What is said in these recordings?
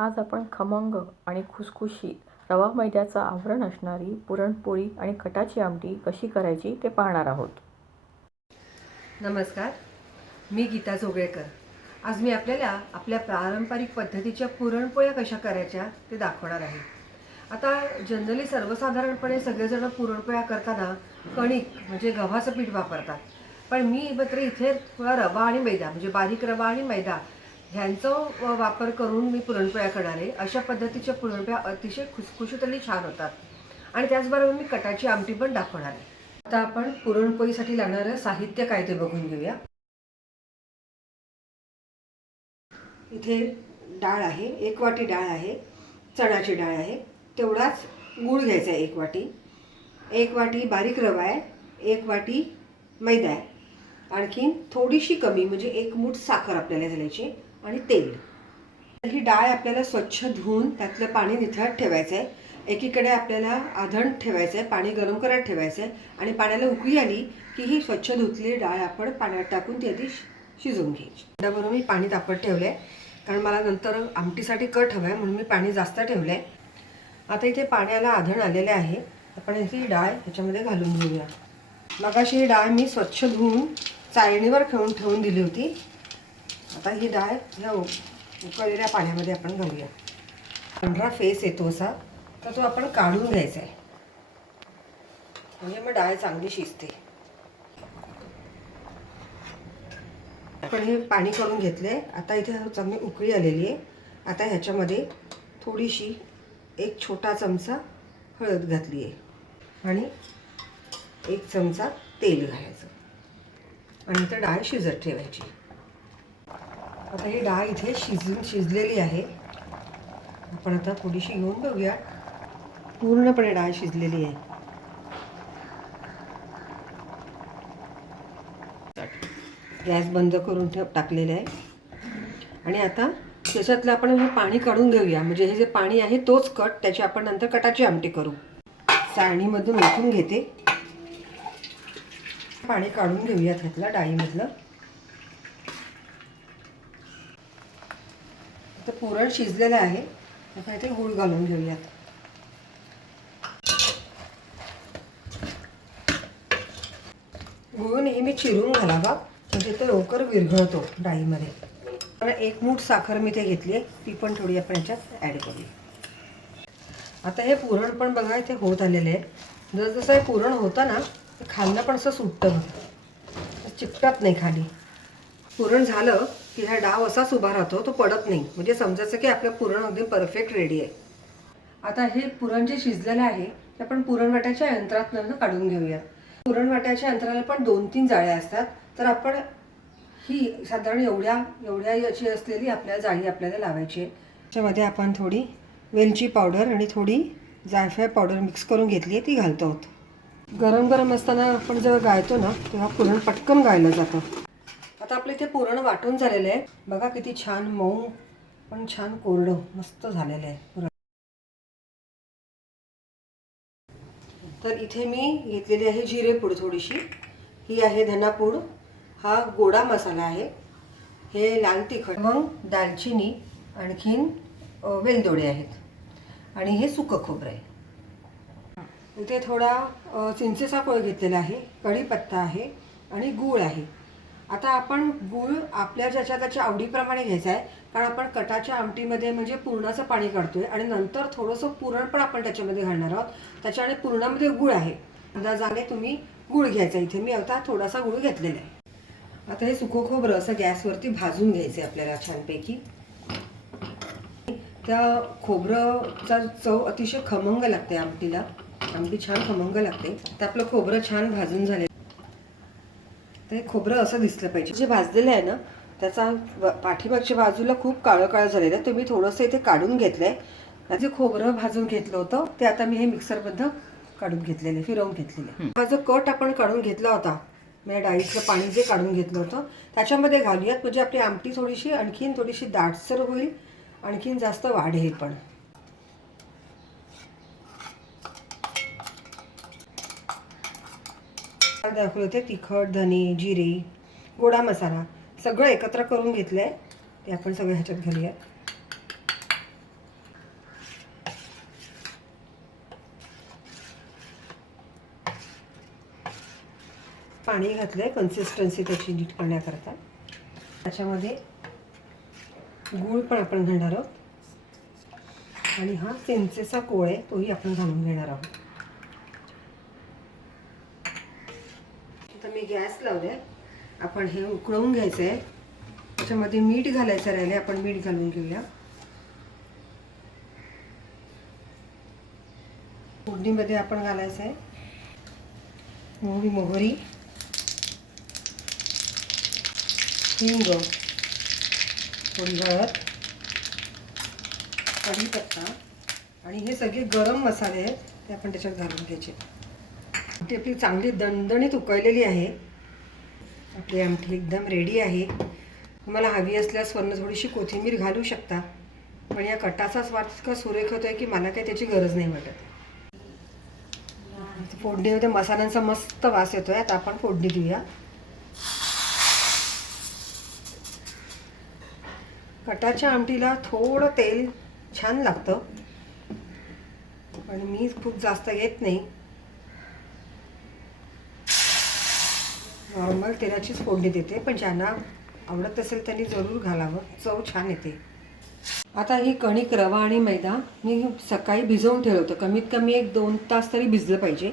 आज आपण खमंग आणि खुसखुशीत रवा मैद्याचं आवरण असणारी पुरणपोळी आणि कटाची आमटी कशी करायची ते पाहणार आहोत. नमस्कार मी गीता जोगळेकर. आज मी आपल्याला आपल्या पारंपरिक पद्धतीच्या पुरणपोळ्या कशा करायच्या ते दाखवणार आहे. आता जनरली सर्वसाधारणपणे सगळेजण पुरणपोळ्या करताना कणिक म्हणजे गव्हाचं पीठ वापरतात. पण मी मात्र इथे थोडा रवा आणि मैदा म्हणजे बारीक रवा आणि मैदा ह्यांचा व- वापर करून मी पुरणपोळ्या करणार. आहे अशा पद्धतीच्या पुरणपोळ्या अतिशय खुसखुशीत आणि छान होतात. आणि त्याचबरोबर मी कटाची आमटी पण दाखवणार आहे. आता आपण पुरणपोळीसाठी लागणारं साहित्य काय ते बघून घेऊया. इथे डाळ आहे. एक वाटी डाळ आहे. चण्याची डाळ आहे. तेवढाच गूळ घ्यायचा आहे एक वाटी. एक वाटी बारीक रवा आहे. एक वाटी मैदा आहे. आणखीन थोडीशी कमी म्हणजे एक मूठ साखर आपल्याला घालायची आणि तेल. तर ही डाळ आपल्याला स्वच्छ धुवून त्यातलं पाणी निथळत ठेवायचं आहे एकीकडे आपल्याला आधण ठेवायचं आहे पाणी गरम करत ठेवायचं आहे आणि पाण्याला उकळी आली की ही स्वच्छ धुतलेली डाळ आपण पाण्यात टाकून ती आधी शि- शिजवून घ्यायची. त्याबरोबर मी पाणी तापत ठेवलं आहे कारण मला नंतर आमटीसाठी कट हवं आहे म्हणून मी पाणी जास्त ठेवलं आहे आता इथे पाण्याला आधण आलेले आहे. आपण ही डाळ ह्याच्यामध्ये घालून घेऊया. मगाशी ही डाळ मी स्वच्छ धुवून चाळणीवर खेळून ठेवून दिली होती. आता ही डाळ ह्या उकळलेल्या पाण्यामध्ये आपण घालूया. पांढरा फेस येतो असा तर तो आपण काढून घ्यायचा आहे. म्हणजे मग डाळ चांगली शिजते. आपण हे पाणी करून घेतले आता इथे चांगली उकळी आलेली आहे. आता ह्याच्यामध्ये थोडीशी एक छोटा चमचा हळद घातली आहे. आणि एक चमचा तेल घालायचं. आणि तर डाळ शिजत ठेवायची. आता ही डाळ इथे शिजून शिजलेली आहे. आपण आता थोडीशी घेऊन बघूया. पूर्णपणे डाळ शिजलेली आहे. गॅस बंद करून ठेव टाकलेलं आहे. आणि आता त्याच्यातलं आपण हे पाणी काढून घेऊया. म्हणजे हे जे पाणी आहे तोच कट त्याची आपण नंतर कटाची आमटी करू. साणीमधून ओतून घेते. पाणी काढून घेऊया त्यातलं डाळीमधलं. आता पुरण शिजलेलं आहे. आता इथे गूळ घालून घेऊयात. गूळ नेहमी चिरून घालावा म्हणजे तो लवकर विरघळतो डाळीमध्ये. पण एक मूठ साखर मी ते घेतली आहे. ती पण थोडी आपण याच्यात ॲड करूया. आता हे पुरण पण बघा इथे होत आलेले आहे जसजसं हे पुरण होतं ना खाल्लं पण असं सुटतं चिकटत नाही खाली. पुरण झालं की हा डाव असाच उभा राहतो तो पडत नाही. म्हणजे समजायचं की आपलं पुरण अगदी परफेक्ट रेडी आहे. आता हे पुरण जे शिजलेलं आहे ते आपण पुरण वाट्याच्या यंत्रातनं काढून घेऊया. पुरण वाट्याच्या यंत्राला पण दोन तीन जाळ्या असतात. तर आपण ही साधारण एवढ्या एवढ्या याची असलेली आपल्या जाळी आपल्याला लावायची आहे. त्याच्यामध्ये आपण थोडी वेलची पावडर आणि थोडी जायफळ पावडर मिक्स करून घेतली आहे ती घालतो आहोत. गरम गरम असताना आपण जेव्हा गाळतो ना तेव्हा पुरण पटकन गायलं जातं. आता आपलं इथे पुरण वाटून झालेलं आहे. बघा किती छान मऊ पण छान कोरडं मस्त झालेलं आहे पुरण. तर इथे मी घेतलेली आहे जिरेपूड थोडीशी. ही आहे धनापूड हा गोडा मसाला आहे. हे लाल तिखट. मग दालचिनी आणखीन वेलदोडे आहेत. आणि हे सुकं खोबरं आहे. इथे थोडा चिंचेचा कोळ घेतलेला आहे. कढीपत्ता आहे आणि गूळ आहे. आता आपण गूळ आपल्या ज्याच्या त्याच्या आवडीप्रमाणे घ्यायचा आहे कारण आपण कटाच्या आमटीमध्ये म्हणजे पुरणाचं पाणी काढतोय आणि नंतर थोडंसं पुरण पण आपण त्याच्यामध्ये घालणार आहोत. त्याच्याने पुरणामध्ये गूळ आहे. अंदाजाने तुम्ही गूळ घ्यायचा इथे मी आता थोडासा गूळ घेतलेला आहे. आता हे सुकं खोबरं असं गॅसवरती भाजून घ्यायचं आहे आपल्याला छानपैकी. त्या खोबरंचा चव अतिशय खमंग लागते आमटीला. आमटी छान खमंग लागते. तर आपलं खोबरं छान भाजून झाले तर हे खोबरं असं दिसलं पाहिजे. जे भाजलेलं आहे ना त्याचा पाठीमागच्या बाजूला खूप काळं काळं झालेलं आहे. ते मी थोडंसं इथे काढून घेतलं आहे जे खोबरं भाजून घेतलं होतं ते आता मी हे मिक्सरमधनं काढून घेतलेले फिरवून घेतलेले हा जो कट आपण काढून घेतला होता म्हणजे डाळीतलं पाणी जे काढून घेतलं होतं त्याच्यामध्ये घालूयात. म्हणजे आपली आमटी थोडीशी आणखीन थोडीशी दाटसर होईल आणखीन जास्त वाढेल पण. दाखवले होते तिखट धने जिरे गोडा मसाला. सगळं एकत्र करून घेतलं आहे ते आपण सगळं ह्याच्यात घालूया पाणी घातलं आहे कन्सिस्टन्सी त्याची नीट करण्याकरता. त्याच्यामध्ये गूळ पण आपण घेणार आहोत. आणि हा चिंचेचा कोळ आहे तोही आपण घालून घेणार आहोत. मी गॅस लावलाय. आपण हे उकळवून घ्यायचं आहे त्याच्यामध्ये मीठ घालायचं राहिले आपण मीठ घालून घेऊया. फोडणीमध्ये आपण घालायचं आहे मोहरी मोहरी. हिंग थोडी हळद कढीपत्ता. आणि हे सगळे गरम मसाले आहेत ते आपण त्याच्यात घालून घ्यायचे. ती आपली चांगली दणदणीत उकळलेली आहे. आपली आमटी एकदम रेडी आहे. तुम्हाला हवी असल्यास वरनं थोडीशी कोथिंबीर घालू शकता. पण या कटाचा स्वाद इतका सुरेख होतो आहे की मला काही त्याची गरज नाही वाटत. फोडणीमध्ये मसाल्यांचा मस्त वास येतोय. आता आपण फोडणी देऊया. कटाच्या आमटीला थोडं तेल छान लागतं. पण मी खूप जास्त येत नाही. नॉर्मल तेलाचीच फोडणी देते पण ज्यांना आवडत असेल त्यांनी जरूर घालावं. चव छान येते. आता ही कणिक रवा आणि मैदा मी सकाळी भिजवून ठेवलं होतं. कमीत कमी एक दोन तास तरी भिजलं पाहिजे.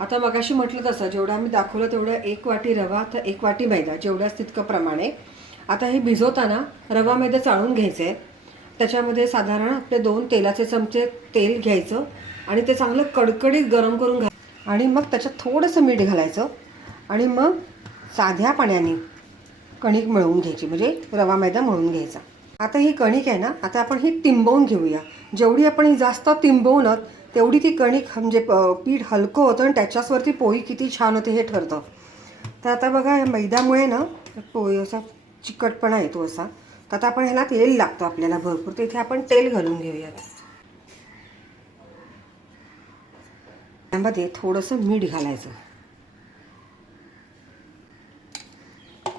आता मगाशी म्हटलं तसं जेवढं आम्ही दाखवलं तेवढं एक वाटी रवा तर एक वाटी मैदा जेवढ्याच तितकं प्रमाणे. आता हे भिजवताना रवा मैदा चाळून घ्यायचं आहे त्याच्यामध्ये साधारण आपले दोन तेलाचे चमचे तेल घ्यायचं आणि ते चांगलं कडकडीत गरम करून घ्या आणि मग त्याच्यात थोडंसं मीठ घालायचं. आणि मग साध्या पाण्याने कणिक मिळवून घ्यायची म्हणजे रवा मैदा मळून घ्यायचा. आता ही कणिक आहे ना आता आपण ही तिंबवून घेऊया. जेवढी आपण ही जास्त तिंबवलं तेवढी ती कणिक म्हणजे प- पीठ हलकं होतं आणि त्याच्याचवरती पोळी किती छान होते हे ठरतं. तर आता बघा या मैद्यामुळे ना पोळी असा चिकटपणा येतो असा. तर आता आपण ह्याला तेल लागतं आपल्याला भरपूर. तर इथे आपण तेल घालून घेऊयात. त्यामध्ये थोडंसं मीठ घालायचं.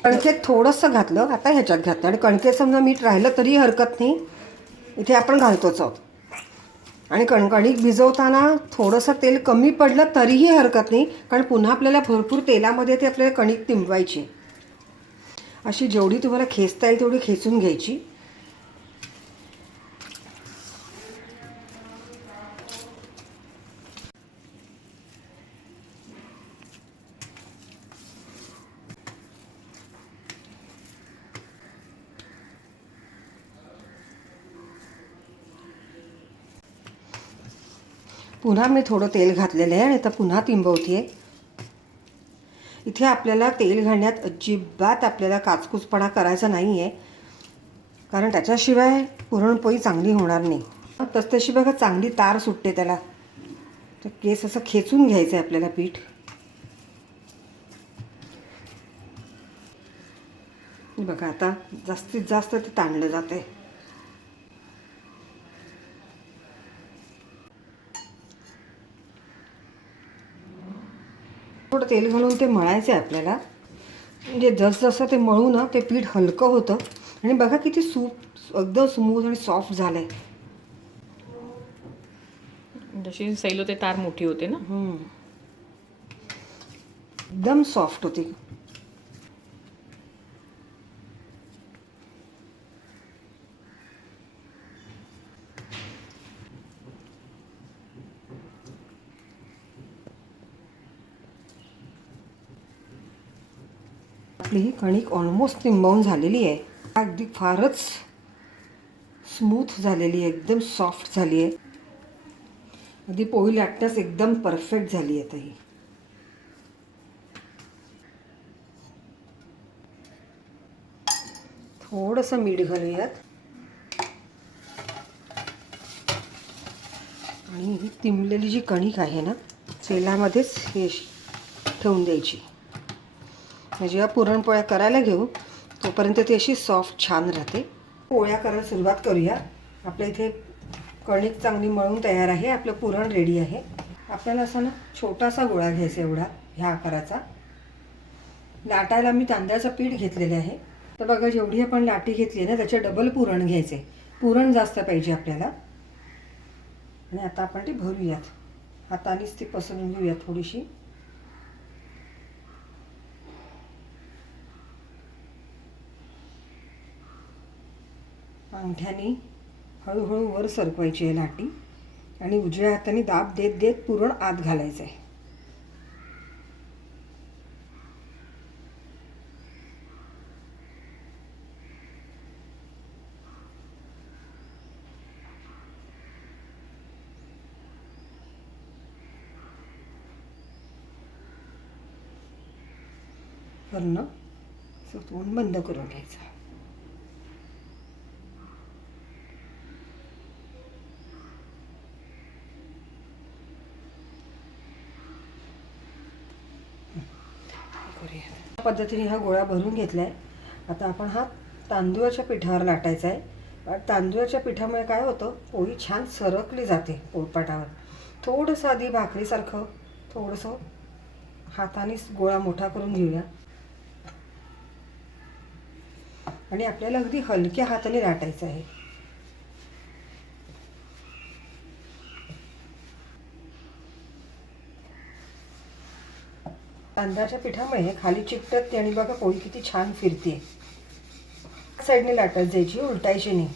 कणकेत थोडंसं घातलं आता ह्याच्यात घातलं. आणि कणकेत समजा मीठ राहिलं तरी हरकत नाही. इथे आपण घालतोच आहोत. आणि कणकणीत भिजवताना थोडंसं तेल कमी पडलं तरीही हरकत नाही. कारण पुन्हा आपल्याला भरपूर तेलामध्ये ते आपल्याला कणिक तिंबवायची अशी जेवढी तुम्हाला खेचता येईल तेवढी खेचून घ्यायची. पुन्हा मी थोडं तेल घातलेलं आहे आणि आता पुन्हा तिंबवते इथे आपल्याला तेल घालण्यात अजिबात आपल्याला काचकूचपणा करायचा नाही आहे कारण त्याच्याशिवाय पुरणपोळी चांगली होणार नाही. तसतशी बघा चांगली तार सुटते त्याला. तर केस असं खेचून घ्यायचं आहे आपल्याला पीठ. बघा आता जास्तीत जास्त ते ताणलं जाते थोडं तेल घालून ते मळायचं आहे आपल्याला. म्हणजे जसजसं ते मळू ना ते पीठ हलकं होतं. आणि बघा किती सूप एकदम स्मूथ आणि सॉफ्ट झालं आहे जशी सैलो ते तार मोठी होते ना? एकदम सॉफ्ट होती. आपली ही कणिक ऑलमोस्ट तिंबवून झालेली आहे. अगदी फारच स्मूथ झालेली आहे एकदम सॉफ्ट झाली आहे. अगदी पोळी लाटण्यास एकदम परफेक्ट झाली आहे ही. थोडंसं मीठ घालूयात. आणि ही तिंबलेली जी कणिक आहे ना तेलामध्येच हे अशी ठेवून द्यायची. म्हणजे जेव्हा पुरणपोळ्या करायला घेऊ तोपर्यंत ती अशी सॉफ्ट छान राहते. पोळ्या करायला सुरुवात करूया. आपल्या इथे कणिक चांगली मळून तयार आहे. आपलं पुरण रेडी आहे. आपल्याला असा ना छोटासा गोळा घ्यायचा एवढा ह्या आकाराचा. लाटायला मी तांदळाचं पीठ घेतलेलं आहे. तर बघा जेवढी आपण लाटी घेतली ना त्याचे डबल पुरण घ्यायचे. पुरण जास्त पाहिजे आपल्याला. आणि आता आपण ती भरूयात. हातानेच ती पसरून घेऊयात थोडीशी. अंगठ्याने हळूहळू वर सरकवायची आहे लाटी आणि उजव्या हाताने दाब देत देत पुरण आत घालायचं आहे. वरनं सो तोंड बंद करून घ्यायचं. करूया. पद्धतीने हा गोळा भरून घेतला आहे आता आपण हा तांदूळाच्या पिठावर लाटायचा आहे. तांदूळाच्या पिठामुळे काय होतं? पोळी छान सरकली जाते पोळपाटावर. थोडंसं आधी भाकरीसारखं थोडंसं हाताने गोळा मोठा करून घेऊया. आणि आपल्याला अगदी हलक्या हाताने लाटायचं आहे. तांदळाच्या पिठामुळे खाली चिकटत आणि बघा पोळी किती छान फिरते साईडने लाटत जायची उलटायची नाही.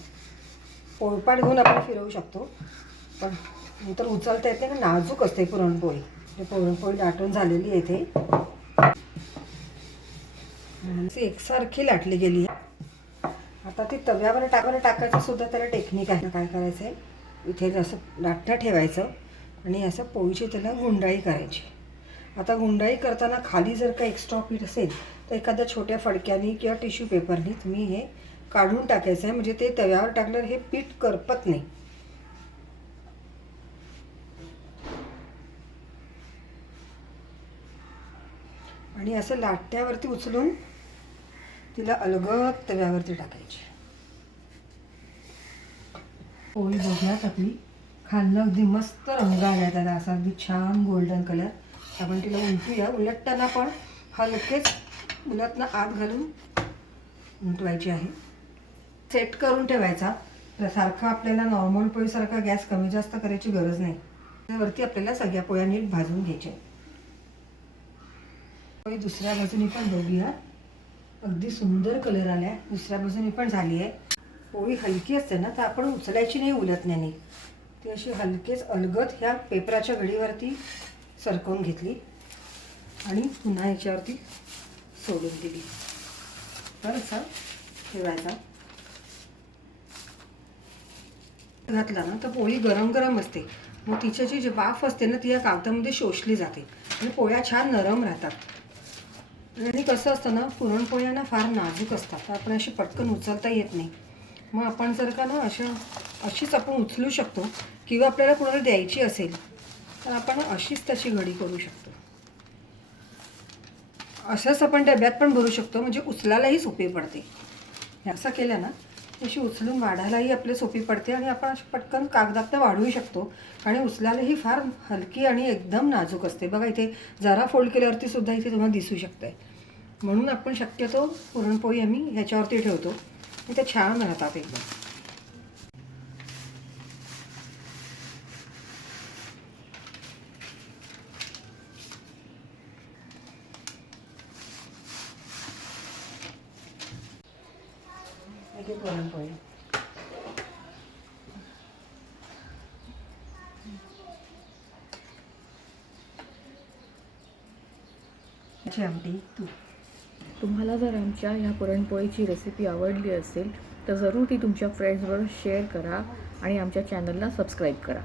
पोळपाट घेऊन आपण फिरवू शकतो. पण नंतर उचलता येते ना नाजूक असते पुरणपोळी. म्हणजे पुरणपोळी लाटून झालेली आहे इथे एकसारखी लाटली गेली. आहे आता ती तव्यावर टाकावर टाकायचं सुद्धा त्याला टेक्निक आहे. काय करायचं आहे इथे असं लाटणं ठेवायचं आणि असं पोळीची त्याला गुंडाळी करायची. आता गुंडाळी करताना खाली जर का एक्स्ट्रा पीठ असेल तर एखाद्या छोट्या फडक्याने किंवा टिश्यू पेपरने तुम्ही हे काढून टाकायचं आहे. म्हणजे ते तव्यावर टाकल्यावर हे पीठ करपत नाही. आणि असं लाटण्यावरती उचलून तिला अलगद तव्यावरती टाकायची. पोळी बघूयात आपली खाल्लं अगदी मस्त रंग आला त्याला. असा अगदी छान गोल्डन कलर आपण तिला उलटूया. उलटताना पण हलकेच उलटनं आत घालून उलटवायची आहे. सेट करून ठेवायचा. तर सारखा आपल्याला नॉर्मल पोळीसारखा गॅस कमी जास्त करायची गरज नाही. त्यावरती आपल्याला सगळ्या पोळ्या नीट भाजून घ्यायच्या. पोळी दुसऱ्या बाजूनी पण बघूया. अगदी सुंदर कलर आलाय. दुसऱ्या बाजूनी पण झाली आहे. पोळी हलकी असते ना तर आपण उचलायची नाही उलटण्याने. ती अशी हलकेच अलगद ह्या पेपराच्या घडीवरती सरकवून घेतली आणि पुन्हा याच्यावरती सोडून दिली. तर असं ठेवायचा. घातला ना तर पोळी गरम गरम असते. मग तिच्याची जी वाफ असते ना ती या कागदामध्ये शोषली जाते. आणि पोळ्या छान नरम राहतात. आणि कसं असतं ना पुरणपोळ्या ना फार नाजूक असतात. तर आपण अशी पटकन उचलता येत नाही. मग आपण जर का ना अशा अशीच आपण उचलू शकतो किंवा आपल्याला कुणाला द्यायची असेल तर आपण अशीच त्याची घडी करू शकतो. असंच आपण डब्यात पण भरू शकतो म्हणजे उचलायलाही सोपी पडते. असं केलं ना अशी उचलून वाढायलाही आपले सोपी पडते आणि आपण पटकन कागदात वाढवू शकतो आणि उचलायलाही फार हलकी आणि एकदम नाजूक असते. बघा इथे जरा फोल्ड केल्यावरती सुद्धा इथे तुम्हाला दिसू शकते म्हणून आपण शक्यतो पुरणपोळी आम्ही ह्याच्यावरती ठेवतो. आणि ते छान राहतात एकदम. एक एक पुरणपोळी आमटी तुम्हाला जर आमच्या ह्या पुरणपोळीची रेसिपी आवडली असेल तर जरूर ती तुमच्या फ्रेंड्सबरोबर शेअर करा आणि आमच्या चॅनलला सबस्क्राईब करा.